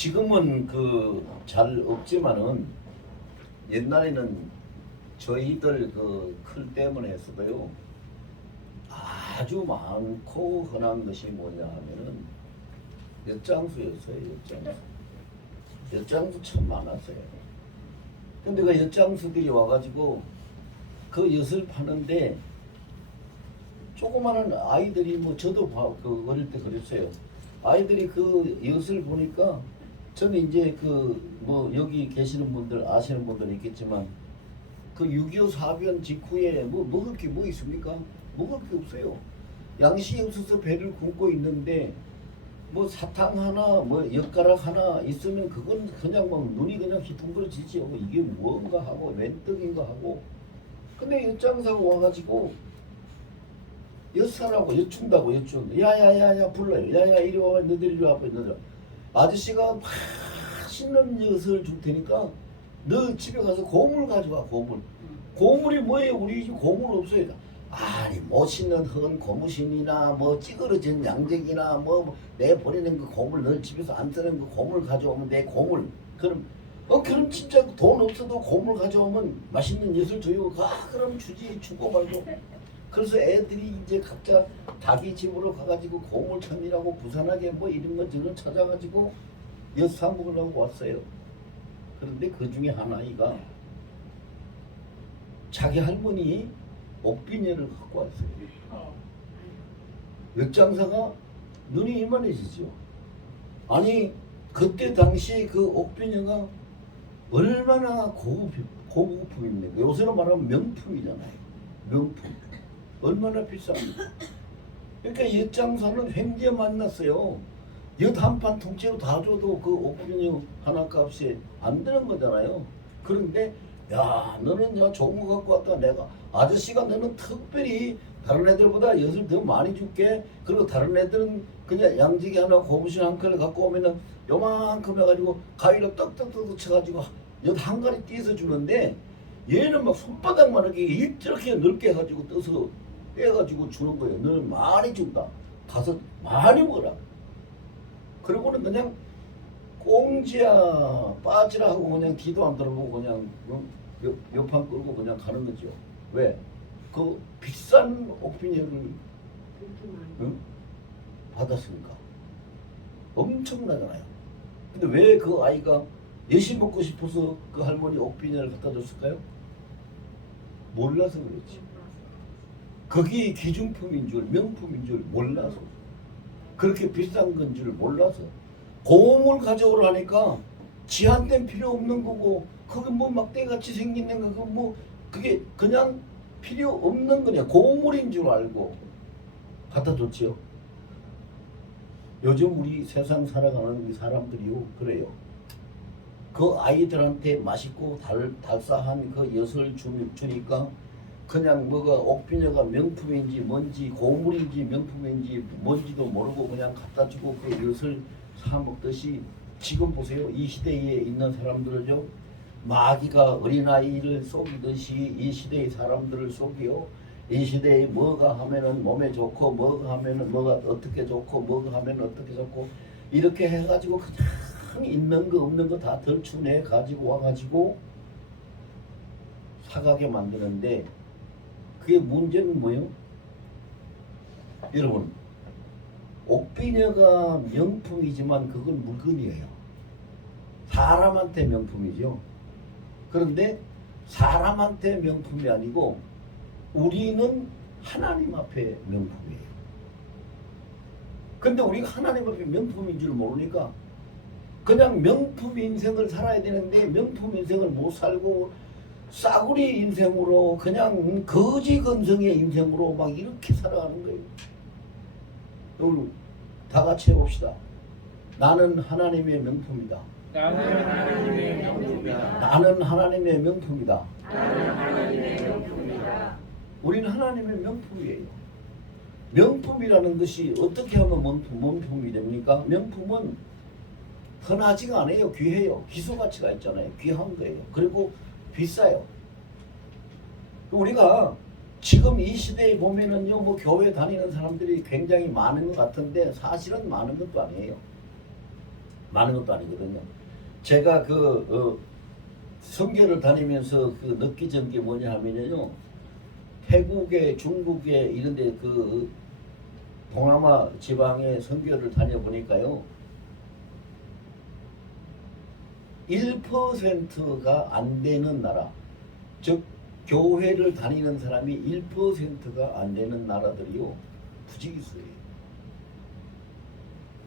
지금은 그 잘 없지만은 옛날에는 저희들 그 클 때문에 해서도요 아주 많고 흔한 것이 뭐냐 하면은 엿장수였어요. 엿장수 참 많았어요. 근데 그 엿장수들이 와가지고 그 엿을 파는데 조그마한 아이들이 뭐 저도 그 어릴 때 그랬어요. 아이들이 그 엿을 보니까 저는 이제 그 뭐 여기 계시는 분들 아시는 분들 있겠지만 그 6.25 사변 직후에 뭐 먹을 게 뭐 있습니까? 먹을 게 없어요. 양식이 없어서 배를 굶고 있는데 뭐 사탕 하나 뭐 엿가락 하나 있으면 그건 그냥 막 눈이 그냥 휘둥그러지지요. 이게 뭔가 하고 웬 떡인가 하고. 근데 엿장사가 와가지고 엿사라고 엿준다고 엿준. 야야야야 불러요. 야야 이리 와. 너들 이리 와봐. 너들. 아저씨가 맛있는 엿을 줄 테니까 너 집에 가서 고물 가져와. 고물. 고물이 뭐예요? 우리 집 고물 없어요. 아니 멋있는 헌 고무신이나 뭐 찌그러진 양재기나 뭐 내 버리는 그 고물 너 집에서 안 쓰는 그 고물 가져오면 내 고물. 그럼 진짜 돈 없어도 고물 가져오면 맛있는 엿을 줘요. 그럼 주지 주고 말고. 그래서 애들이 이제 각자 자기 집으로 가가지고 고물 찾느라고 부산하게 뭐 이런 거 저런 찾아가지고 엿 사 먹으려고 왔어요. 그런데 그 중에 한 아이가 자기 할머니 옥비녀를 갖고 왔어요. 엿장사가 눈이 이만해지죠. 아니 그때 당시 그 옥비녀가 얼마나 고급품입니까? 요새로 말하면 명품이잖아요. 명품. 얼마나 비쌉니까? 그러니까 엿장사는 횡재 만났어요. 엿 한 판 통째로 다 줘도 그 옥비녀 하나 값이 안 되는 거잖아요. 그런데 야 너는 야 좋은 거 갖고 왔다. 내가 아저씨가 너는 특별히 다른 애들보다 엿을 더 많이 줄게. 그리고 다른 애들은 그냥 양지기 하나 고무신 한 컬을 갖고 오면은 요만큼 해가지고 가위로 떡떡떡 쳐가지고 엿 한 가리 띄어서 주는데 얘는 막 손바닥만하게 이렇게 넓게 해가지고 떠서 빼가지고 주는 거예요. 너는 많이 준다. 가서 많이 먹어라. 그리고는 그냥 꽁지야 빠지라 하고 그냥 뒤도 안 들어보고 그냥 옆판 끌고 그냥 가는 거죠. 왜? 그 비싼 옥비녀를 받았으니까 엄청나잖아요. 근데 왜 그 아이가 엿이 먹고 싶어서 그 할머니 옥비녀를 갖다 줬을까요? 몰라서 그렇지. 그게 기중품인 줄 명품인 줄 몰라서 그렇게 비싼 건 줄 몰라서 고물 가져오라 하니까 지한텐 필요 없는 거고 그게 뭐 막대같이 생긴 거 그거 뭐 그게 그냥 필요 없는 거냐 고물인 줄 알고 갖다 줬지요. 요즘 우리 세상 살아가는 우리 사람들이요 그래요. 그 아이들한테 맛있고 달싸한 그 엿을 주니까 그냥 뭐가 옥비녀가 명품인지 뭔지 고물인지 명품인지 뭔지도 모르고 그냥 갖다 주고 그 엿을 사 먹듯이 지금 보세요. 이 시대에 있는 사람들은요 마귀가 어린아이를 속이듯이 이 시대의 사람들을 속이요. 이 시대에 뭐가 하면은 몸에 좋고 뭐가 하면은 뭐가 어떻게 좋고 뭐가 하면은 어떻게 좋고 이렇게 해가지고 그냥 있는 거 없는 거 다 덜추내 가지고 와가지고 사가게 만드는데 그게 문제는 뭐예요? 여러분 옥비녀가 명품이지만 그건 물건이에요. 사람한테 명품이죠. 그런데 사람한테 명품이 아니고 우리는 하나님 앞에 명품이에요. 근데 우리가 하나님 앞에 명품인 줄 모르니까 그냥 명품 인생을 살아야 되는데 명품 인생을 못 살고 싸구리 인생으로 그냥 거지 건성의 인생으로 막 이렇게 살아가는 거예요. 오늘 다 같이 해봅시다. 나는 하나님의 명품이다. 나는 하나님의 명품이다. 나는 하나님의 명품이다. 나는 하나님의 명품이다. 우리는 하나님의 명품이에요. 명품이라는 것이 어떻게 하면 명품이 됩니까? 명품은 흔하지가 않아요. 귀해요. 기소가치가 있잖아요. 귀한 거예요. 그리고 비싸요. 우리가 지금 이 시대에 보면은요, 뭐 교회 다니는 사람들이 굉장히 많은 것 같은데 사실은 많은 것도 아니에요. 많은 것도 아니거든요. 제가 선교를 다니면서 느끼던 게 뭐냐 하면요, 태국에, 중국에 이런데 동남아 지방에 선교를 다녀보니까요, 1%가 안 되는 나라, 즉 교회를 다니는 사람이 1%가 안 되는 나라들이요, 부지기수예요.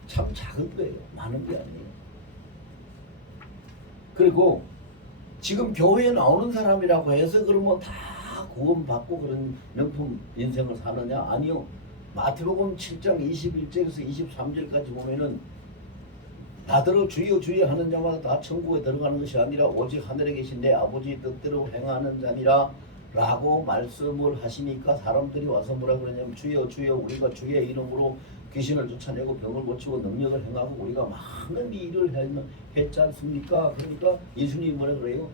참 작은 거예요. 많은 게 아니에요. 그리고 지금 교회에 나오는 사람이라고 해서 그러면 다 구원받고 그런 명품 인생을 사느냐? 아니요. 마태복음 7장 21절에서 23절까지 보면은 나더러 주여 주여 하는 자마다 다 천국에 들어가는 것이 아니라 오직 하늘에 계신 내 아버지 뜻대로 행하는 자니라 라고 말씀을 하시니까 사람들이 와서 뭐라 그러냐면 주여 주여 우리가 주의 이름으로 귀신을 쫓아내고 병을 고치고 능력을 행하고 우리가 많은 일을 했지 않습니까? 그러니까 예수님이 뭐라 그래요?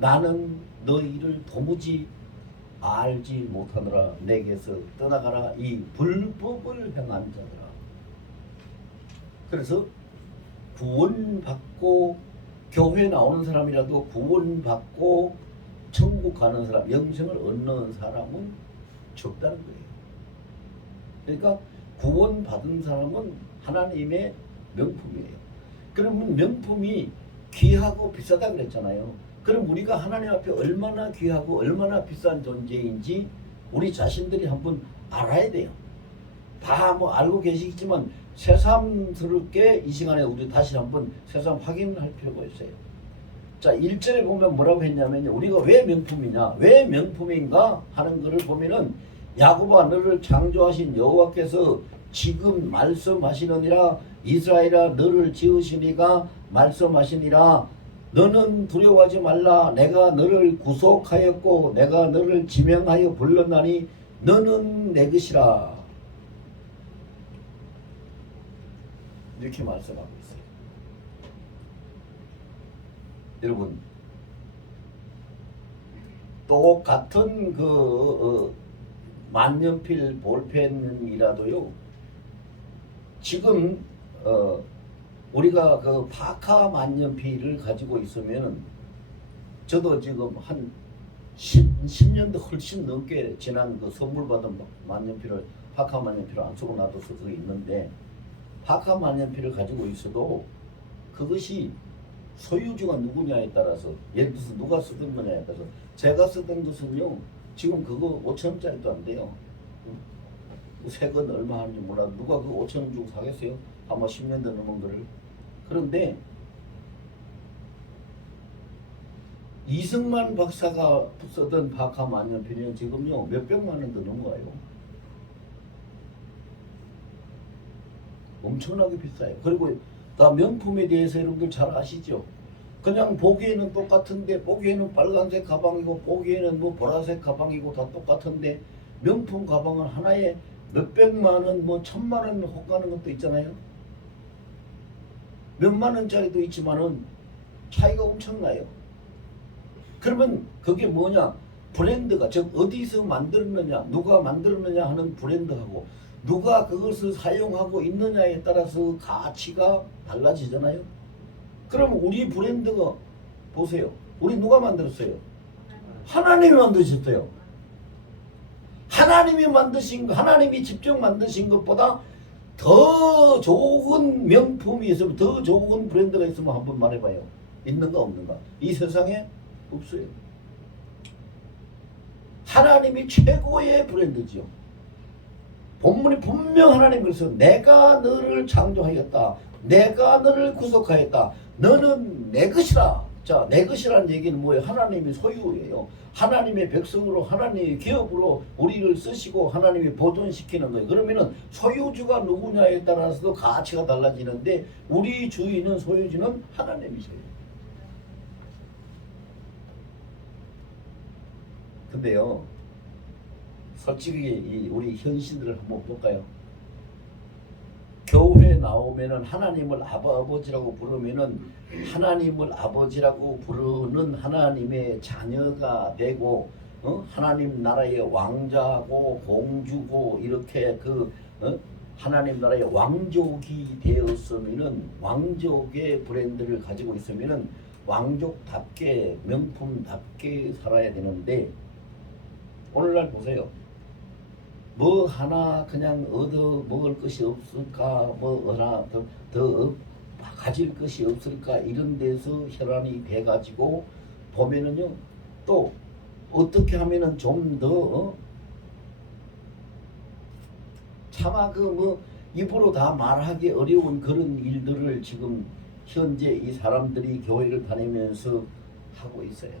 나는 너희를 도무지 알지 못하노라. 내게서 떠나가라. 이 불법을 행한 자들아. 그래서 구원받고 교회 나오는 사람이라도 구원받고 천국 가는 사람, 영생을 얻는 사람은 적다는 거예요. 그러니까 구원받은 사람은 하나님의 명품이에요. 그러면 명품이 귀하고 비싸다 그랬잖아요. 그럼 우리가 하나님 앞에 얼마나 귀하고 얼마나 비싼 존재인지 우리 자신들이 한번 알아야 돼요. 다 뭐 알고 계시겠지만 새삼스럽게 이 시간에 우리 다시 한번 새삼 확인할 필요가 있어요. 자, 1절에 보면 뭐라고 했냐면 우리가 왜 명품이냐, 왜 명품인가 하는 것을 보면은 야곱아 너를 창조하신 여호와께서 지금 말씀하시느니라. 이스라엘아 너를 지으시니가 말씀하시니라. 너는 두려워하지 말라. 내가 너를 구속하였고 내가 너를 지명하여 불렀나니 너는 내 것이라. 이렇게 말씀하고 있어요. 여러분, 똑같은 만년필 볼펜이라도요, 지금 우리가 파카 만년필을 가지고 있으면, 저도 지금 한 10년도 훨씬 넘게 지난 선물 받은 만년필을, 파카 만년필을 안 쓰고 놔둬서 그게 있는데, 파카 만년필을 가지고 있어도 그것이 소유주가 누구냐에 따라서, 예를 들어서 누가 쓰던 거냐에 따라서, 제가 쓰던 것은요 지금 그거 5,000원짜리도 안 돼요. 새 건 얼마 하는지 몰라도 누가 그 5,000원 주고 사겠어요? 아마 10년도 넘은 거를. 그런데 이승만 박사가 쓰던 파카 만년필은 지금요 몇백만 원도 넘어가요. 엄청나게 비싸요. 그리고 다 명품에 대해서 여러분들 잘 아시죠? 그냥 보기에는 똑같은데, 보기에는 빨간색 가방이고 보기에는 뭐 보라색 가방이고 다 똑같은데, 명품 가방은 하나에 몇백만 원, 뭐 1,000만 원 혹가는 것도 있잖아요. 몇만 원짜리도 있지만은 차이가 엄청나요. 그러면 그게 뭐냐? 브랜드가, 즉 어디서 만들었느냐, 누가 만들었느냐 하는 브랜드하고 누가 그것을 사용하고 있느냐에 따라서 가치가 달라지잖아요. 그럼 우리 브랜드가 보세요. 우리 누가 만들었어요? 하나님이 만드셨어요. 하나님이 만드신 거, 하나님이 직접 만드신 것보다 더 좋은 명품이 있으면, 더 좋은 브랜드가 있으면 한번 말해봐요. 있는가 없는가? 이 세상에 없어요. 하나님이 최고의 브랜드지요. 본문이 분명 하나님 그래서 내가 너를 창조하였다. 내가 너를 구속하였다. 너는 내 것이라. 자, 내 것이라는 얘기는 뭐예요? 하나님이 소유예요. 하나님의 백성으로, 하나님의 기업으로 우리를 쓰시고 하나님이 보존시키는 거예요. 그러면은 소유주가 누구냐에 따라서도 가치가 달라지는데, 우리 주인은, 소유주는 하나님이세요. 근데요, 솔직히 우리 현신들을 한번 볼까요? 교회 나오면은 하나님을 아버지라고 부르면은, 하나님을 아버지라고 부르는 하나님의 자녀가 되고, 하나님 나라의 왕자고 공주고 이렇게 하나님 나라의 왕족이 되었으면은 왕족의 브랜드를 가지고 있으면은 왕족답게 명품답게 살아야 되는데 오늘날 보세요. 뭐 하나 그냥 얻어 먹을 것이 없을까, 뭐 하나 더 가질 것이 없을까 이런 데서 혈안이 돼가지고 보면은요 또 어떻게 하면은 좀 더 차마 그 뭐 입으로 다 말하기 어려운 그런 일들을 지금 현재 이 사람들이 교회를 다니면서 하고 있어요.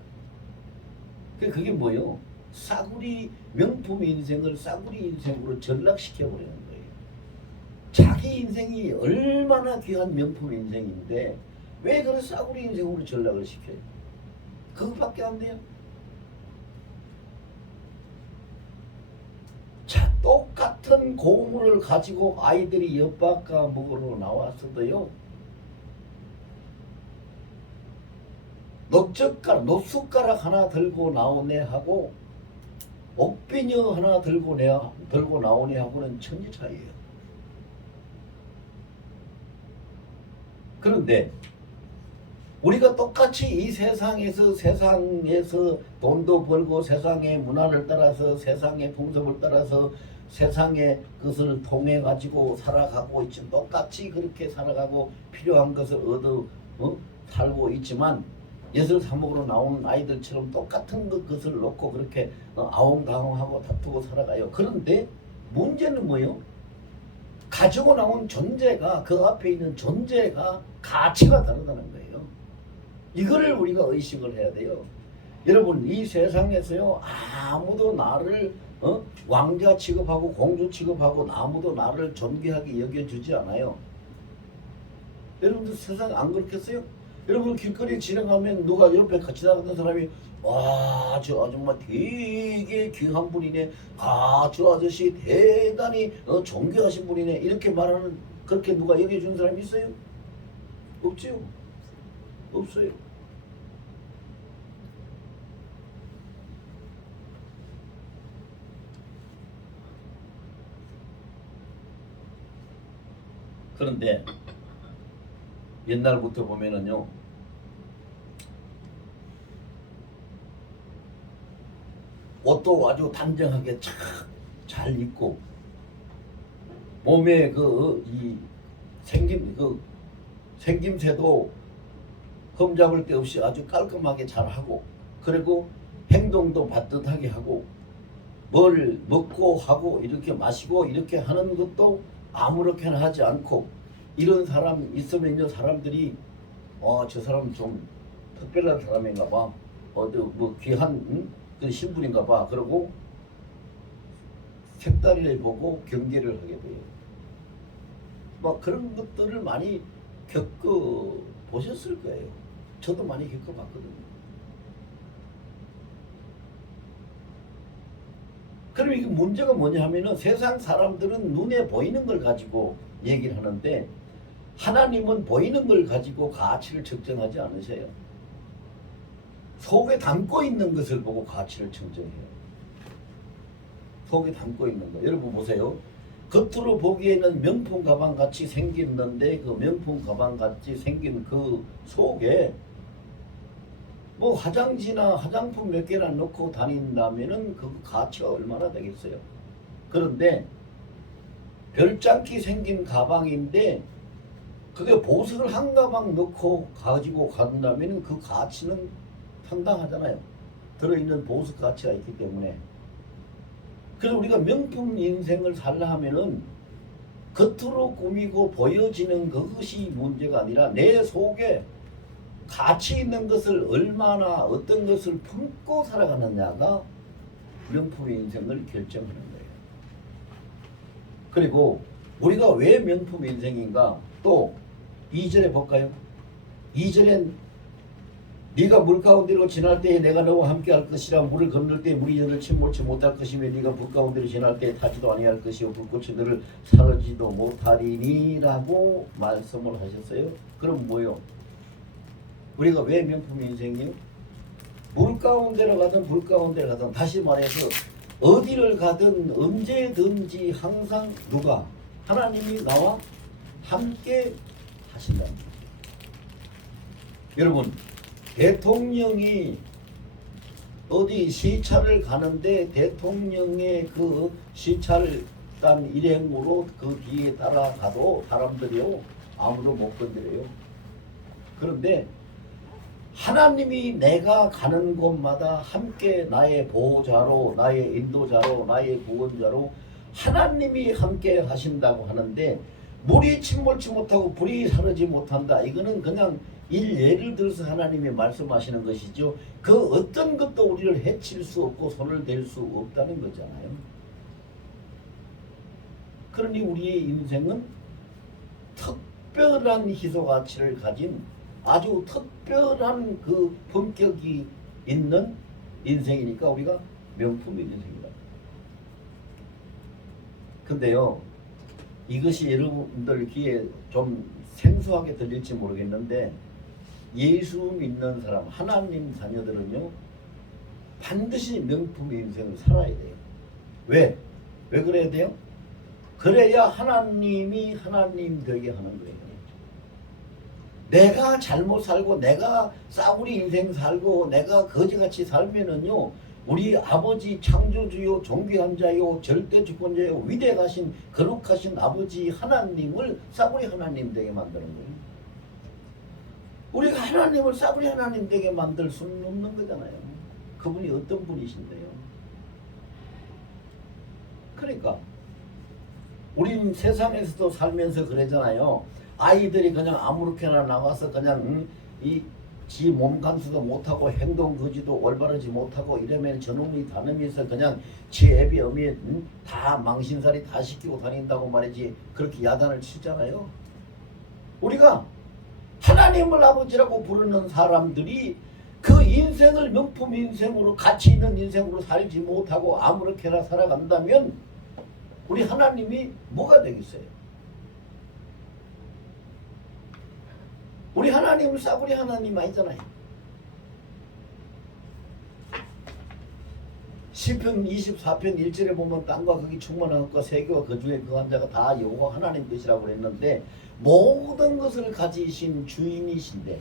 그게 뭐예요? 싸구리 명품 인생을 싸구리 인생으로 전락시켜 버리는 거예요. 자기 인생이 얼마나 귀한 명품 인생인데 왜 그런 싸구리 인생으로 전락을 시켜요? 그것밖에 안 돼요. 자, 똑같은 고물을 가지고 아이들이 엿바까 먹으러 나왔어도요. 노숟가락 하나 들고 나오네 하고 옥비녀 하나 들고 나오네 하고는 천지 차이예요. 그런데 우리가 똑같이 이 세상에서 돈도 벌고 세상의 문화를 따라서 세상의 풍습을 따라서 세상의 것을 통해 가지고 살아가고 있지 똑같이 그렇게 살아가고 필요한 것을 얻어 살고 있지만 예술 사목으로 나오는 아이들처럼 똑같은 것을 놓고 그렇게 아웅다웅하고 다투고 살아가요. 그런데 문제는 뭐예요? 가지고 나온 존재가 그 앞에 있는 존재가 가치가 다르다는 거예요. 이거를 우리가 의식을 해야 돼요. 여러분 이 세상에서요 아무도 나를 왕자 취급하고 공주 취급하고 아무도 나를 존귀하게 여겨주지 않아요. 여러분들 세상 안 그렇겠어요? 여러분 길거리 지나가면 누가 옆에 같이 나가던 사람이 와, 저 아줌마 되게 귀한 분이네. 아, 저 아저씨 대단히 존귀하신 분이네. 이렇게 말하는 그렇게 누가 여겨주는 사람이 있어요? 없지요. 없어요. 그런데 옛날부터 보면은요 옷도 아주 단정하게 잘 입고 몸에 이 생김새도 흠잡을 데 없이 아주 깔끔하게 잘 하고 그리고 행동도 바듯하게 하고 뭘 먹고 하고 이렇게 마시고 이렇게 하는 것도 아무렇게나 하지 않고 이런 사람 있으면요 사람들이 저 사람 좀 특별한 사람인가 봐. 뭐 귀한 그 신분인가 봐. 그러고 색다리를 보고 경계를 하게 돼요. 막 그런 것들을 많이 겪어 보셨을 거예요. 저도 많이 겪어 봤거든요. 그럼 이게 문제가 뭐냐 하면은 세상 사람들은 눈에 보이는 걸 가지고 얘기를 하는데 하나님은 보이는 걸 가지고 가치를 측정하지 않으세요. 속에 담고 있는 것을 보고 가치를 측정해요. 속에 담고 있는 거. 여러분 보세요. 겉으로 보기에는 명품 가방 같이 생겼는데 그 명품 가방 같이 생긴 그 속에 뭐 화장지나 화장품 몇 개나 넣고 다닌다면은 그 가치가 얼마나 되겠어요. 그런데 별장기 생긴 가방인데 그게 보석을 한 가방 넣고 가지고 간다면은 그 가치는 상당하잖아요. 들어있는 보석 가치가 있기 때문에. 그래서 우리가 명품 인생을 살려 하면은 겉으로 꾸미고 보여지는 그것이 문제가 아니라 내 속에 가치 있는 것을 얼마나 어떤 것을 품고 살아가느냐가 명품 인생을 결정하는 거예요. 그리고 우리가 왜 명품 인생인가? 또 2절에 볼까요? 2절엔 네가 물 가운데로 지날 때에 내가 너와 함께 할 것이라 물을 건널 때 물이 너를 침몰치 못할 것이며 네가 불 가운데로 지날 때에 타지도 아니할 것이요 불꽃이 너를 사르지도 못하리니 라고 말씀을 하셨어요. 그럼 뭐요? 우리가 왜 명품 인생이요? 물 가운데로 가든 불 가운데로 가든 다시 말해서 어디를 가든 언제든지 항상 누가? 하나님이 나와 함께 하신답니다. 여러분, 대통령이 어디 시차를 가는데 대통령의 그 시찰단 일행으로 그 뒤에 따라가도 사람들이요 아무도 못 건드려요. 그런데 하나님이 내가 가는 곳마다 함께 나의 보호자로, 나의 인도자로, 나의 구원자로 하나님이 함께 하신다고 하는데, 물이 침몰치 못하고 불이 사르지 못한다. 이거는 그냥 예를 들어서 하나님이 말씀하시는 것이죠. 그 어떤 것도 우리를 해칠 수 없고 손을 댈 수 없다는 거잖아요. 그러니 우리의 인생은 특별한 희소 가치를 가진 아주 특별한 그 품격이 있는 인생이니까 우리가 명품의 인생이다. 근데요, 이것이 여러분들 귀에 좀 생소하게 들릴지 모르겠는데, 예수 믿는 사람, 하나님 자녀들은요 반드시 명품의 인생을 살아야 돼요. 왜? 왜 그래야 돼요? 그래야 하나님이 하나님 되게 하는 거예요. 내가 잘못 살고 내가 싸구리 인생 살고 내가 거지같이 살면은요, 우리 아버지 창조주요 존귀한 자요 절대 주권자요 위대하신 거룩하신 아버지 하나님을 싸구리 하나님 되게 만드는 거예요. 우리가 하나님을 싸구리 하나님 되게 만들 수는 없는 거잖아요. 그분이 어떤 분이신데요. 그러니까 우리는 세상에서도 살면서 그러잖아요. 아이들이 그냥 아무렇게나 나와서 그냥 지 몸 감수도 못하고 행동 거지도 올바르지 못하고 이러면 저놈이 다름이서 그냥 지 애비 어미 다 망신살이 다 시키고 다닌다고 말이지, 그렇게 야단을 치잖아요. 우리가 하나님을 아버지라고 부르는 사람들이 그 인생을 명품 인생으로 가치 있는 인생으로 살지 못하고 아무렇게나 살아간다면 우리 하나님이 뭐가 되겠어요? 우리 하나님은 싸구리 하나님 아니잖아요. 시편 24편 1절에 보면 땅과 거기 충만한 것과 세계와 그 중에 거한 자가 다 여호와 하나님 것이라고 그랬는데, 모든 것을 가지신 주인이신데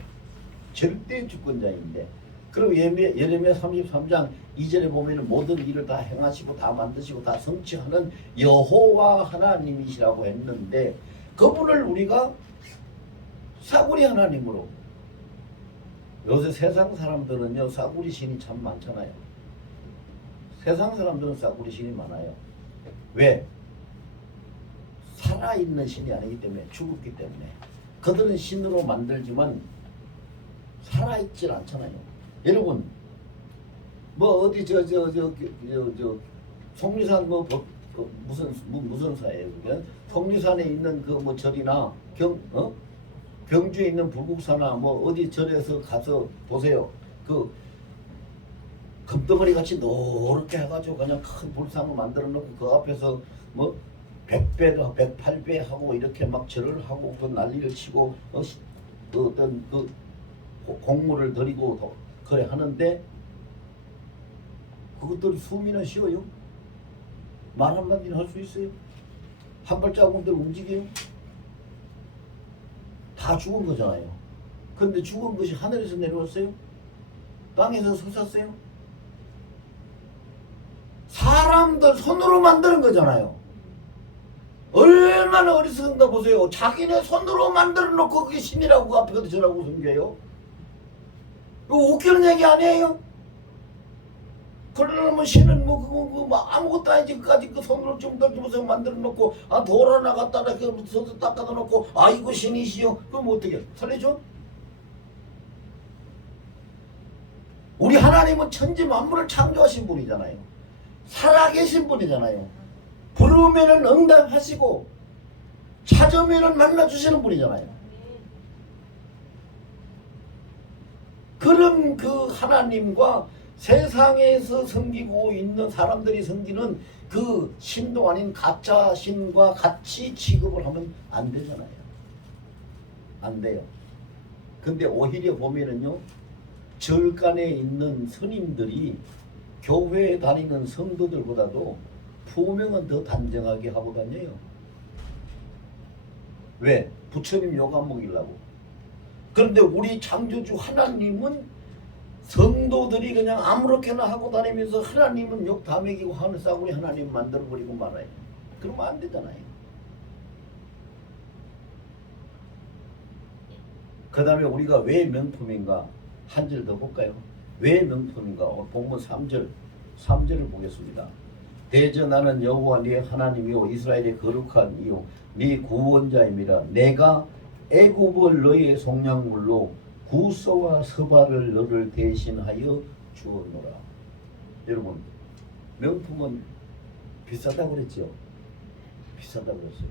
절대 주권자인데, 그리고 예레미야 33장 2절에 보면 모든 일을 다 행하시고 다 만드시고 다 성취하는 여호와 하나님이시라고 했는데, 그분을 우리가 싸구리 하나님으로, 요새 세상 사람들은요 싸구리 신이 참 많잖아요. 세상 사람들은 싸구리 신이 많아요. 왜? 살아있는 신이 아니기 때문에, 죽었기 때문에. 그들은 신으로 만들지만 살아있질 않잖아요. 여러분, 뭐 어디 속리산 무슨 사예요? 그게 속리산에 있는 그 뭐 절이나 경주에 있는 불국사나 뭐 어디 절에서 가서 보세요. 그 금덩어리 같이 노랗게 해가지고 그냥 큰 불상을 만들어 놓고 그 앞에서 뭐 100배, 108배 하고 이렇게 막 절을 하고 그 난리를 치고 어떤 그 공물을 드리고 그래 하는데, 그것들 숨이나 쉬어요? 말 한마디는 할 수 있어요? 한 발자국들 움직여요? 다 죽은 거잖아요. 그런데 죽은 것이 하늘에서 내려왔어요? 땅에서 솟았어요? 사람들 손으로 만드는 거잖아요. 얼마나 어리석은가 보세요. 자기네 손으로 만들어 놓고 그게 신이라고 그 앞에 저라고 숨겨요. 이거 웃기는 얘기 아니에요? 그러려면 신은 뭐 아무것도 아니지. 그까지 그 손으로 좀 더 무슨 만들어 놓고 돌아 나갔다가 그 손도 닦아다 놓고 이거 신이시여. 그럼 어떻게 살려줘? 우리 하나님은 천지 만물을 창조하신 분이잖아요. 살아계신 분이잖아요. 부르면은 응답하시고 찾으면은 만나주시는 분이잖아요. 그런 그 하나님과 세상에서 섬기고 있는 사람들이 섬기는 그 신도 아닌 가짜 신과 같이 취급을 하면 안 되잖아요. 안 돼요. 근데 오히려 보면은요, 절간에 있는 스님들이 교회에 다니는 성도들보다도 표명은 더 단정하게 하고 다녀요. 왜? 부처님 욕 안 먹이려고. 그런데 우리 창조주 하나님은 성도들이 그냥 아무렇게나 하고 다니면서 하나님은 욕 다 먹이고 하늘 싸구리 하나님 만들어버리고 말아요. 그러면 안 되잖아요. 그 다음에 우리가 왜 명품인가 한 절 더 볼까요? 왜 명품인가? 본문 3절을 보겠습니다. 대저 나는 여호와 네 하나님이요 이스라엘의 거룩한 이요 네 구원자임이라. 내가 애굽을 너의 속량물로 구서와 서발을 너를 대신하여 주었노라. 여러분, 명품은 비싸다고 그랬죠? 비싸다고 그랬어요.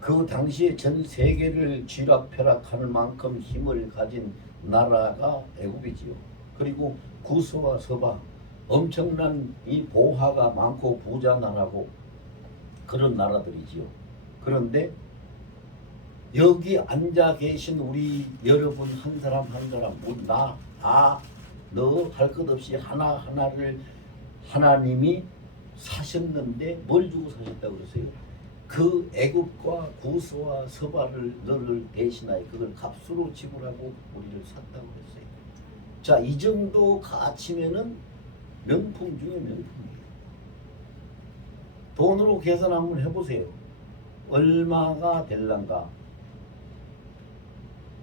그 당시에 전 세계를 쥐락펴락하는 만큼 힘을 가진 나라가 애굽이지요. 그리고 구서와 서바, 엄청난 이 보화가 많고 부자 나라고 그런 나라들이지요. 그런데 여기 앉아 계신 우리 여러분 한 사람 한 사람, 나, 너 할 것 없이 하나하나를 하나님이 사셨는데 뭘 주고 사셨다고 그러세요? 그 애굽과 구스와 서바를 너를 대신하여 그걸 값으로 지불하고 우리를 샀다고 그랬어요. 자, 이 정도 가치면은 명품 중에 명품이에요. 돈으로 계산 한번 해보세요. 얼마가 될란가?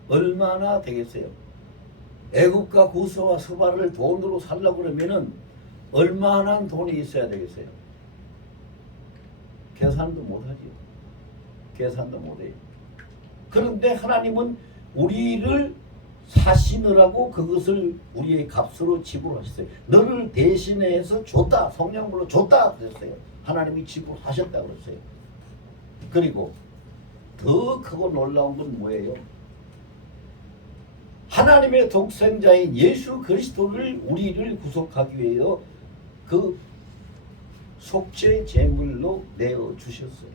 얼마나 되겠어요? 애굽과 구스와 서바를 돈으로 살려고 그러면은 얼마나 돈이 있어야 되겠어요? 계산도 못하지요. 계산도 못해요. 그런데 하나님은 우리를 사시느라고 그것을 우리의 값으로 지불하셨어요. 너를 대신해서 줬다. 성령으로 줬다 그랬어요. 하나님이 지불하셨다 그랬어요. 그리고 더 크고 놀라운 건 뭐예요? 하나님의 독생자인 예수 그리스도를 우리를 구속하기 위하여 그 속죄 제물로 내어 주셨어요.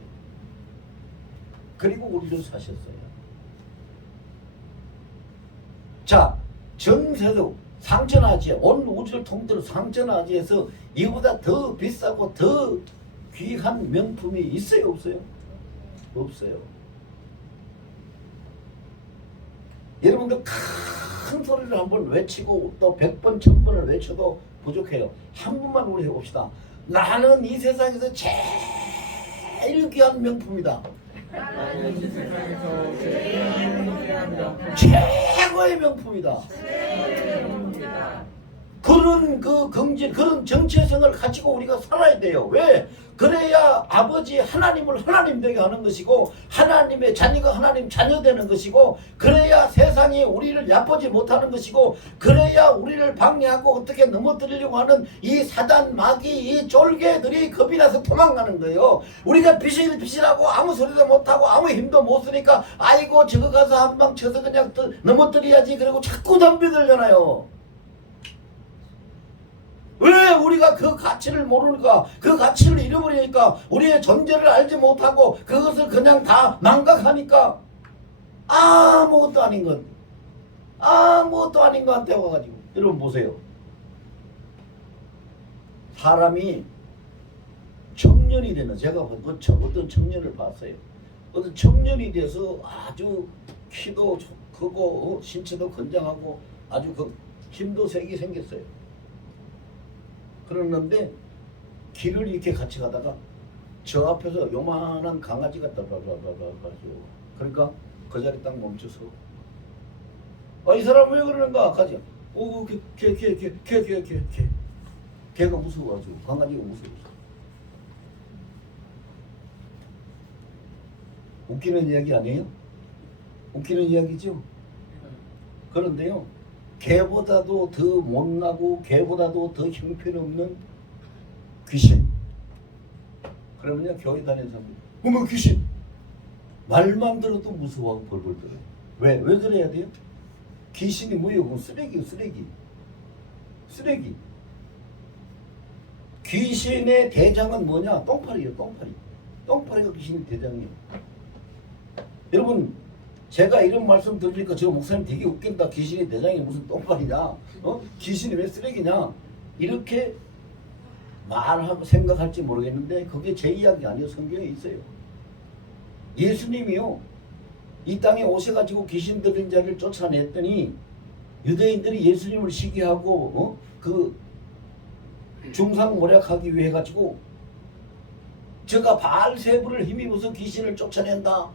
그리고 우리를 사셨어요. 자, 전세도 상천하지, 온 우주를 통틀어 상천하지에서 이보다 더 비싸고 더 귀한 명품이 있어요, 없어요? 없어요. 여러분들 큰 소리를 한번 외치고 또 100번, 1000번을 외쳐도 부족해요. 한 번만 우리 해봅시다. 나는 이 세상에서 제일 귀한 명품이다. 나는 이 세상에서 제일 귀한 명품. 최고의 명품이다. 최고의 명품이다. 그런 그 긍지, 그런 정체성을 가지고 우리가 살아야 돼요. 왜? 그래야 아버지 하나님을 하나님 되게 하는 것이고 하나님의 자녀가 하나님 자녀 되는 것이고 그래야 세상이 우리를 얕보지 못하는 것이고 그래야 우리를 방해하고 어떻게 넘어뜨리려고 하는 이 사단 마귀 이 쫄개들이 겁이 나서 도망가는 거예요. 우리가 비실비실하고 아무 소리도 못하고 아무 힘도 못 쓰니까 아이고 저거 가서 한 방 쳐서 그냥 넘어뜨려야지 그리고 자꾸 덤비들잖아요. 왜 우리가 그 가치를 모르니까 그 가치를 잃어버리니까 우리의 존재를 알지 못하고 그것을 그냥 다 망각하니까 아무것도 아닌 것 아무것도 아닌 것한테 와가지고 여러분 보세요. 사람이 청년이 되는 제가 어떤 청년을 봤어요. 어떤 청년이 돼서 아주 키도 크고 신체도 건장하고 아주 그 힘도 세게 생겼어요. 그러는데 길을 이렇게 같이 가다가 저 앞에서 요만한 강아지가 따라가지고 그러니까 그 자리 딱 멈춰서 이 사람 왜 그러는가 가지 걔가 무서워가지고 강아지가 무서워서 웃기는 이야기 아니에요? 웃기는 이야기죠? 그런데요 개보다도 더 못나고 개보다도 더 형편없는 귀신. 그러면요 교회 다니는 사람들 어머 귀신 말만 들어도 무서워하고 벌벌 떨어요. 왜 그래야 돼요? 귀신이 뭐예요? 쓰레기요 쓰레기. 쓰레기. 귀신의 대장은 뭐냐? 똥파리예요 똥파리. 똥파리가 귀신의 대장이에요. 여러분 제가 이런 말씀 드리니까 저 목사님 되게 웃긴다. 귀신이 대장이 무슨 똥파리냐? 귀신이 왜 쓰레기냐? 이렇게 말하고 생각할지 모르겠는데 그게 제 이야기 아니에요. 성경에 있어요. 예수님이요 이 땅에 오셔가지고 귀신 들린 자를 쫓아냈더니 유대인들이 예수님을 시기하고 그 중상모략하기 위해 가지고 제가 바알세불을 힘입어서 귀신을 쫓아낸다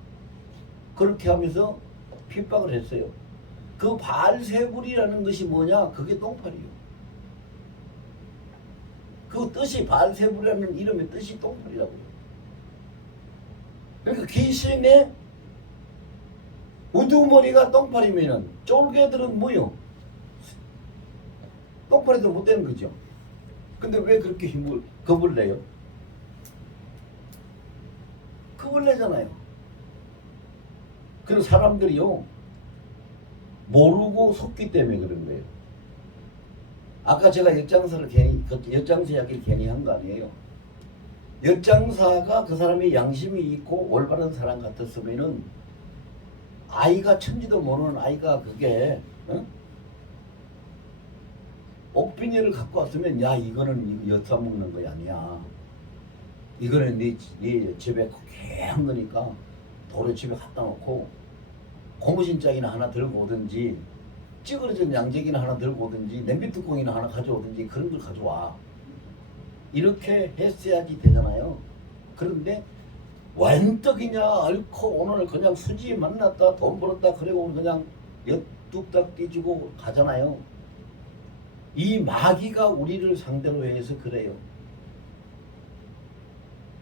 그렇게 하면서 핍박을 했어요. 그 바알세불이라는 것이 뭐냐? 그게 똥파리요. 그 뜻이 바알세불이라는 이름의 뜻이 똥파리라고요. 그러니까 귀신의 우두머리가 똥파리면은 쫄개들은 뭐요? 똥파리들 못 되는 거죠. 근데 왜 그렇게 힘을 겁을 내요? 겁을 내잖아요. 그런 사람들이요 모르고 속기 때문에 그런 거예요. 아까 제가 엿장사를 괜히 엿장사 이야기를 괜히 한 거 아니에요. 엿장사가 그 사람이 양심이 있고 올바른 사람 같았으면은 아이가 천지도 모르는 아이가 그게 옥비니를 갖고 왔으면 야 이거는 엿사 먹는 거 아니야. 이거는 네 집에 쾌한 거니까 도로 집에 갖다 놓고 고무신짝이나 하나 들고 오든지 찌그러진 양재기나 하나 들고 오든지 냄비뚜껑이나 하나 가져오든지 그런 걸 가져와. 이렇게 했어야지 되잖아요. 그런데 웬떡이냐 앓고 오늘 그냥 수지 만났다 돈 벌었다 그리고 그냥 뚝딱 뒤지고 가잖아요. 이 마귀가 우리를 상대로 해서 그래요.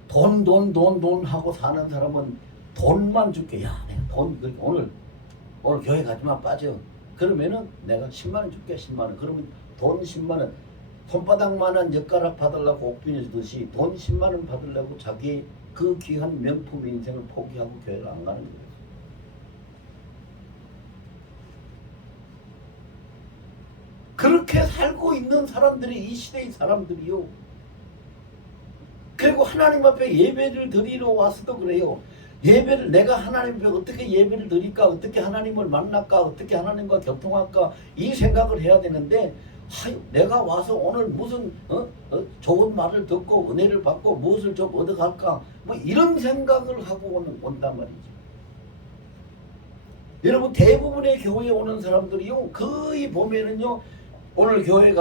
돈 하고 사는 사람은 돈만 줄게. 야 내가 돈 오늘 교회 가지마 빠져. 그러면은 내가 10만원 줄게. 10만원. 그러면 돈 10만원 손바닥만한 엿가락 받으려고 옥빈이 주듯이 돈 10만원 받으려고 자기 그 귀한 명품 인생을 포기하고 교회를 안 가는 거예요. 그렇게 살고 있는 사람들이 이 시대의 사람들이요. 그리고 하나님 앞에 예배를 드리러 와서도 그래요. 예배를 내가 하나님 앞에 어떻게 예배를 드릴까, 어떻게 하나님을 만날까, 어떻게 하나님과 교통할까 이 생각을 해야 되는데 내가 와서 오늘 무슨 좋은 말을 듣고 은혜를 받고 무엇을 좀 얻어갈까 뭐 이런 생각을 하고 온단 말이죠. 여러분 대부분의 교회에 오는 사람들이요 거의 보면은요 오늘 교회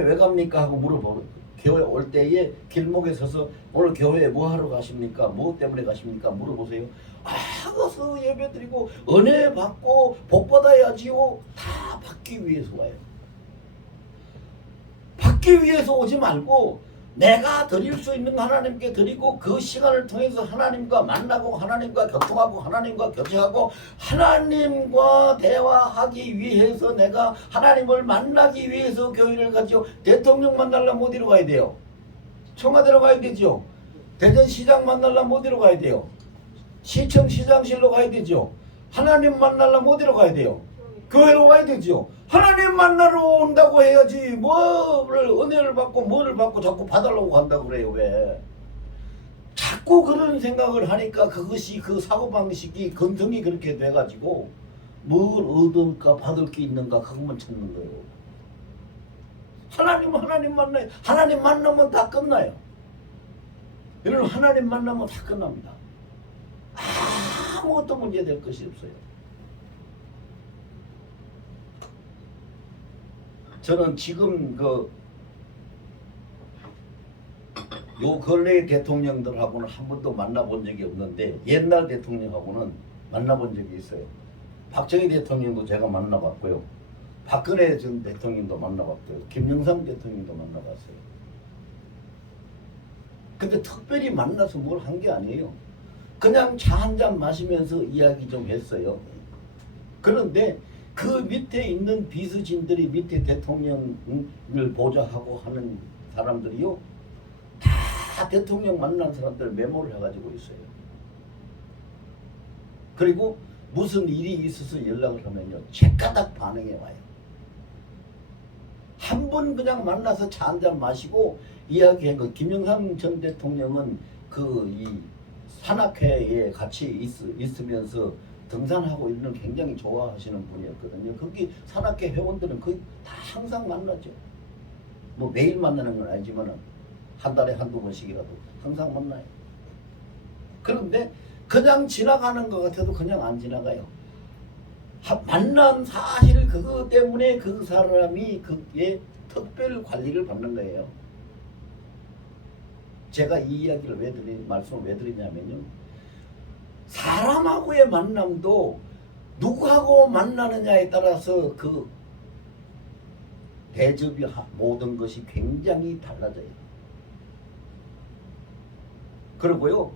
왜 갑니까 하고 물어보고 교회 올 때에 길목에 서서 오늘 교회에 뭐 하러 가십니까? 뭐 때문에 가십니까? 물어보세요. 가서 예배 드리고 은혜 받고 복 받아야지요. 다 받기 위해서 와요. 받기 위해서 오지 말고 내가 드릴 수 있는 거 하나님께 드리고 그 시간을 통해서 하나님과 만나고 하나님과 교통하고 하나님과 교제하고 하나님과 대화하기 위해서 내가 하나님을 만나기 위해서 교회를 가죠. 대통령 만나려면 어디로 가야 돼요? 청와대로 가야 되죠. 대전시장 만나려면 어디로 가야 돼요? 시청 시장실로 가야 되죠. 하나님 만나려면 어디로 가야 돼요? 교회로 가야 되죠. 하나님 만나러 온다고 해야지 뭐를 은혜를 받고 뭐를 받고 자꾸 받으려고 간다고 그래요. 왜? 자꾸 그런 생각을 하니까 그것이 그 사고방식이 건성이 그렇게 돼가지고 뭘 얻을까 받을 게 있는가 그것만 찾는 거예요. 하나님 만나요. 하나님 만나면 다 끝나요. 여러분 하나님 만나면 다 끝납니다. 아무것도 문제될 것이 없어요. 저는 지금 요 근래의 대통령들하고는 한 번도 만나본 적이 없는데 옛날 대통령하고는 만나본 적이 있어요. 박정희 대통령도 제가 만나봤고요. 박근혜 전 대통령도 만나봤고요. 김영삼 대통령도 만나봤어요. 근데 특별히 만나서 뭘 한 게 아니에요. 그냥 차 한 잔 마시면서 이야기 좀 했어요. 그런데 그 밑에 있는 비서진들이 밑에 대통령을 보좌하고 하는 사람들이요 다 대통령 만난 사람들 메모를 해가지고 있어요. 그리고 무슨 일이 있어서 연락을 하면요 제가닥 반응해 와요. 한 번 그냥 만나서 차 한 잔 마시고 이야기한 거. 김영삼 전 대통령은 이 산악회에 같이 있으면서 등산하고 이런 걸 굉장히 좋아하시는 분이었거든요. 거기 산악회 회원들은 거의 다 항상 만나죠. 뭐 매일 만나는 건 아니지만 한 달에 한두 번씩이라도 항상 만나요. 그런데 그냥 지나가는 것 같아도 그냥 안 지나가요. 만난 사실 그거 때문에 그 사람이 그게 특별 관리를 받는 거예요. 제가 이 이야기를 말씀을 왜 드리냐면요. 사람하고의 만남도 누구하고 만나느냐에 따라서 그 대접이 모든 것이 굉장히 달라져요. 그리고요.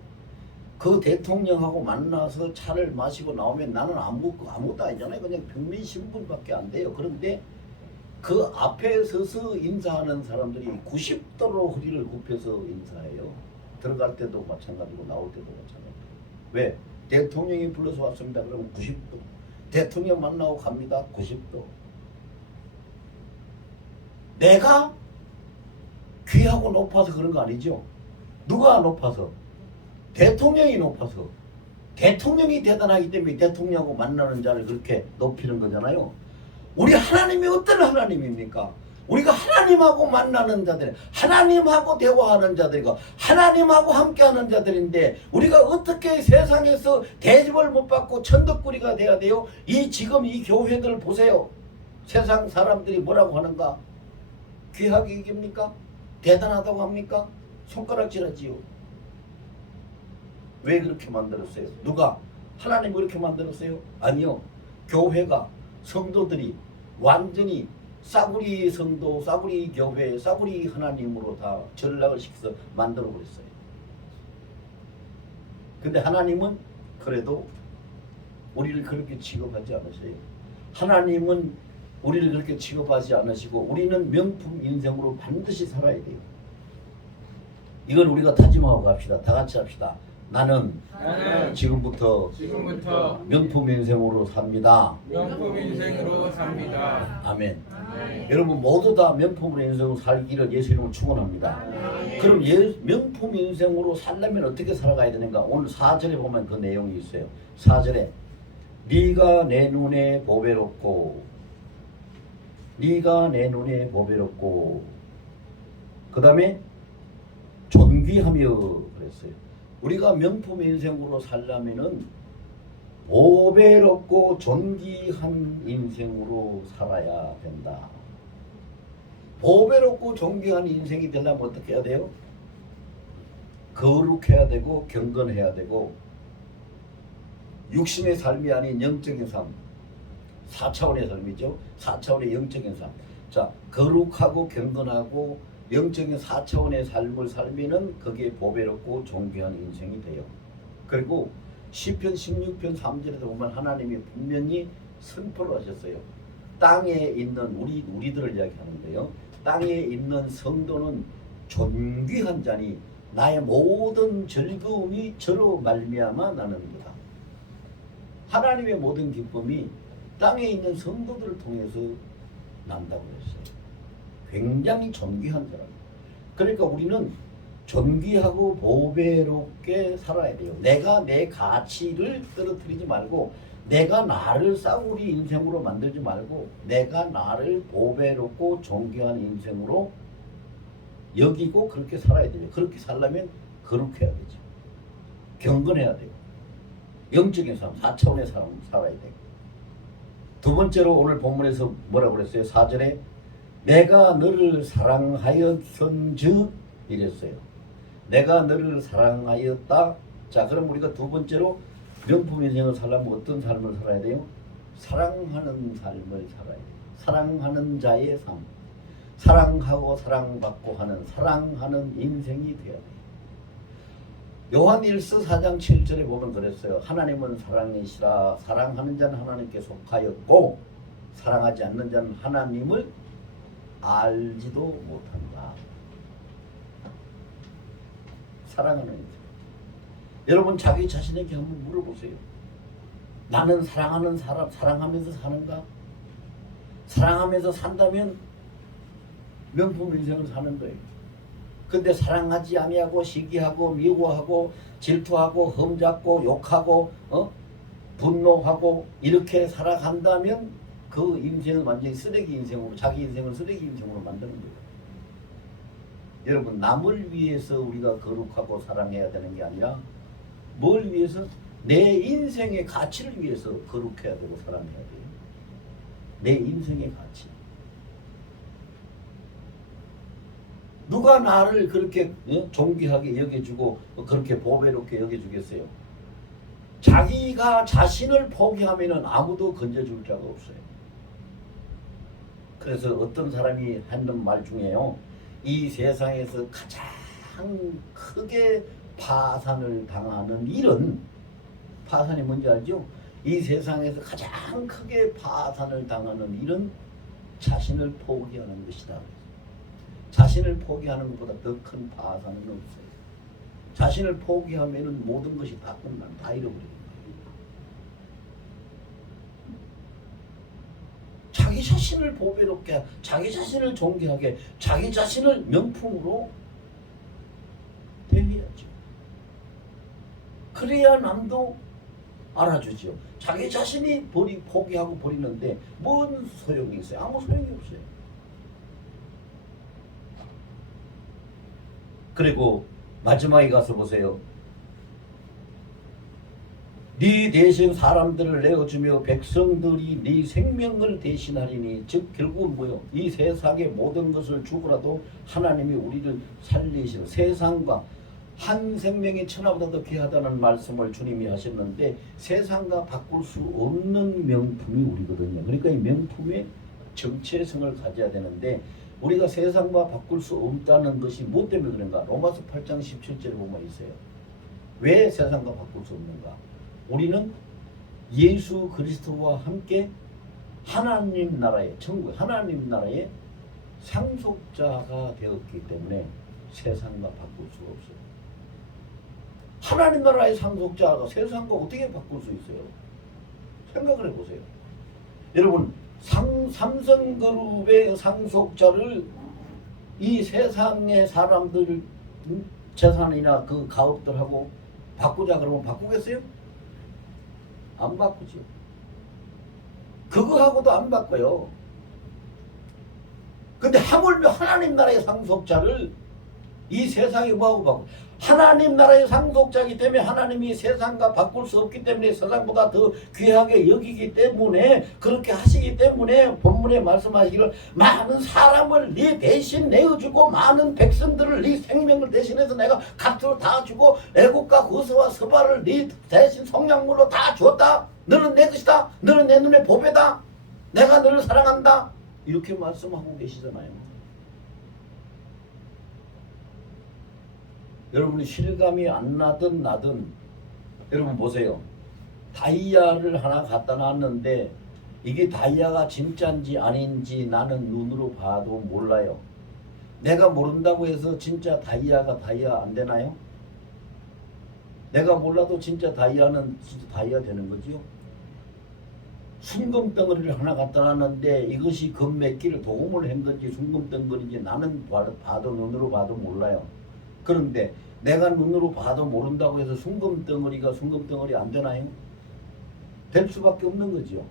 그 대통령하고 만나서 차를 마시고 나오면 나는 아무것도 아니잖아요. 그냥 평민 신분밖에 안 돼요. 그런데 그 앞에 서서 인사하는 사람들이 90도로 허리를 굽혀서 인사해요. 들어갈 때도 마찬가지고 나올 때도 마찬가지고. 왜? 대통령이 불러서 왔습니다. 그러면 90도. 대통령 만나고 갑니다. 90도. 내가 귀하고 높아서 그런 거 아니죠? 누가 높아서? 대통령이 높아서. 대통령이 대단하기 때문에 대통령하고 만나는 자를 그렇게 높이는 거잖아요. 우리 하나님이 어떤 하나님입니까? 우리가 하나님하고 만나는 자들, 하나님하고 대화하는 자들이고 하나님하고 함께하는 자들인데 우리가 어떻게 세상에서 대접을 못 받고 천덕꾸리가 돼야 돼요? 지금 이 교회들 보세요. 세상 사람들이 뭐라고 하는가? 귀하게 여깁니까? 대단하다고 합니까? 손가락질하지요. 왜 그렇게 만들었어요? 누가? 하나님이 그렇게 만들었어요? 아니요. 교회가, 성도들이 완전히 싸구리 성도, 싸구리 교회, 싸구리 하나님으로 다 전락을 시켜서 만들어 버렸어요. 근데 하나님은 그래도 우리를 그렇게 취급하지 않으세요. 하나님은 우리를 그렇게 취급하지 않으시고 우리는 명품 인생으로 반드시 살아야 돼요. 이걸 우리가 다짐하고 갑시다. 다 같이 합시다. 나는 지금부터 명품 인생으로 삽니다. 명품 인생으로 삽니다. 아멘. 여러분 모두 다 명품 인생으로 살기를 예수 이름으로 축원합니다. 그럼 명품 인생으로 살려면 어떻게 살아가야 되는가? 오늘 4절에 보면 그 내용이 있어요. 4절에 네가 내 눈에 보배롭고 네가 내 눈에 보배롭고 그 다음에 존귀하며 그랬어요. 우리가 명품 인생으로 살려면은 보배롭고 존귀한 인생으로 살아야 된다. 보배롭고 존귀한 인생이 되려면 어떻게 해야 돼요? 거룩해야 되고 경건해야 되고 육신의 삶이 아닌 영적인 삶, 4차원의 삶이죠. 4차원의 영적인 삶. 자, 거룩하고 경건하고 영적인 4차원의 삶을 살면은 그게 보배롭고 존귀한 인생이 돼요. 그리고 시편 16편 3절에도 보면 하나님이 분명히 선포를 하셨어요. 땅에 있는 우리들을 이야기하는데요. 땅에 있는 성도는 존귀한 자니 나의 모든 즐거움이 저로 말미암아 나는도다. 하나님의 모든 기쁨이 땅에 있는 성도들을 통해서 난다고 했어요. 굉장히 존귀한 사람. 그러니까 우리는 존귀하고 보배롭게 살아야 돼요. 내가 내 가치를 떨어뜨리지 말고 내가 나를 싸구리 인생으로 만들지 말고 내가 나를 보배롭고 존귀한 인생으로 여기고 그렇게 살아야 돼요. 그렇게 살려면 거룩해야 되죠. 경건해야 돼요. 영적인 삶, 4차원의 삶을 살아야 돼요. 두 번째로 오늘 본문에서 뭐라고 그랬어요? 4절에 내가 너를 사랑하였은즉 이랬어요. 내가 너를 사랑하였다. 자, 그럼 우리가 두 번째로 명품 인생을 살려면 어떤 삶을 살아야 돼요? 사랑하는 삶을 살아야 돼요. 사랑하는 자의 삶. 사랑하고 사랑받고 하는 사랑하는 인생이 되어야 돼요. 요한 1서 4장 7절에 보면 그랬어요. 하나님은 사랑이시라. 사랑하는 자는 하나님께 속하였고 사랑하지 않는 자는 하나님을 알지도 못한다. 사랑하는 인생. 여러분 자기 자신에게 한번 물어보세요. 나는 사랑하는 사람 사랑하면서 사는가? 사랑하면서 산다면 명품 인생을 사는 거예요. 근데 사랑하지 아니하고 시기하고 미워하고 질투하고 험잡고 욕하고 분노하고 이렇게 살아간다면 그 인생은 완전히 쓰레기 인생으로 자기 인생을 쓰레기 인생으로 만드는 거예요. 여러분 남을 위해서 우리가 거룩하고 사랑해야 되는 게 아니라 뭘 위해서? 내 인생의 가치를 위해서 거룩해야 되고 사랑해야 돼요. 내 인생의 가치. 누가 나를 그렇게 존귀하게 여겨주고 그렇게 보배롭게 여겨주겠어요? 자기가 자신을 포기하면 아무도 건져줄 자가 없어요. 그래서 어떤 사람이 하는 말 중에요, 이 세상에서 가장 크게 파산을 당하는 일은, 파산이 뭔지 알죠? 이 세상에서 가장 크게 파산을 당하는 일은 자신을 포기하는 것이다. 자신을 포기하는 것보다 더 큰 파산은 없어요. 자신을 포기하면 모든 것이 다 끝나, 다 잃어버리는 거예요. 자기 자신을 보배롭게, 자기 자신을 존귀하게, 자기 자신을 명품으로 대해야죠. 그래야 남도 알아주죠. 자기 자신이 포기하고 버리는데 뭔 소용이 있어요? 아무 소용이 없어요. 그리고 마지막에 가서 보세요. 네 대신 사람들을 내어주며 백성들이 네 생명을 대신하리니, 즉 결국은 뭐요? 이 세상의 모든 것을 주고라도 하나님이 우리를 살리시는, 세상과 한 생명이 천하보다 더 귀하다는 말씀을 주님이 하셨는데 세상과 바꿀 수 없는 명품이 우리거든요. 그러니까 이 명품의 정체성을 가져야 되는데 우리가 세상과 바꿀 수 없다는 것이 무엇 때문에 그런가? 로마서 8장 17절에 보면 있어요. 왜 세상과 바꿀 수 없는가? 우리는 예수 그리스도와 함께 하나님 나라의 천국, 하나님 나라의 상속자가 되었기 때문에 세상과 바꿀 수가 없어요. 하나님 나라의 상속자가 세상과 어떻게 바꿀 수 있어요? 생각을 해보세요. 여러분, 삼성그룹의 상속자를 이 세상의 사람들 재산이나 그 가업들하고 바꾸자 그러면 바꾸겠어요? 안 바꾸죠. 그거하고도 안 바꿔요. 근데 하물며 하나님 나라의 상속자를 이 세상에 뭐하고 바꿔? 하나님 나라의 상속자이기 때문에 하나님이 세상과 바꿀 수 없기 때문에 세상보다 더 귀하게 여기기 때문에 그렇게 하시기 때문에 본문에 말씀하시기를 많은 사람을 네 대신 내어주고 많은 백성들을 네 생명을 대신해서 내가 값으로 다 주고 애국과 고서와 서발을 네 대신 성량물로 다 주었다. 너는 내 것이다. 너는 내 눈의 보배다. 내가 너를 사랑한다. 이렇게 말씀하고 계시잖아요. 여러분이 실감이 안 나든 나든 여러분 보세요. 다이아를 하나 갖다 놨는데 이게 다이아가 진짜인지 아닌지 나는 눈으로 봐도 몰라요. 내가 모른다고 해서 진짜 다이아가 다이아 안 되나요? 내가 몰라도 진짜 다이아는 진짜 다이아 되는 거지요. 순금 덩어리를 하나 갖다 놨는데 이것이 금메끼를 도금을 한 건지 순금 덩어리인지 나는 봐도 눈으로 봐도 몰라요. 그런데 내가 눈으로 봐도 모른다고 해서 순금 덩어리가 순금 덩어리 안 되나요? 될 수밖에 없는 거죠.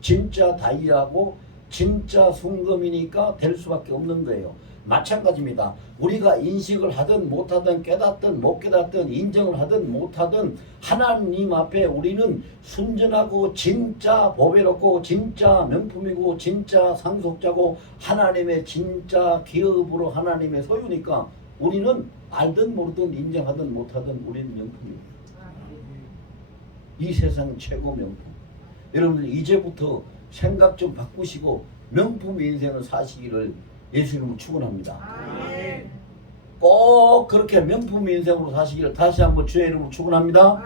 진짜 다이아고 진짜 순금이니까 될 수밖에 없는 거예요. 마찬가지입니다. 우리가 인식을 하든 못하든 깨닫든 못 깨닫든 인정을 하든 못하든 하나님 앞에 우리는 순전하고 진짜 보배롭고 진짜 명품이고 진짜 상속자고 하나님의 진짜 기업으로 하나님의 소유니까 우리는 알든 모르든 인정하든 못하든 우리는 명품입니다. 이 세상 최고 명품. 여러분들 이제부터 생각 좀 바꾸시고 명품 인생을 사시기를 예수 이름으로 축원합니다. 꼭 그렇게 명품 인생으로 사시기를 다시 한번 주의 이름으로 축원합니다.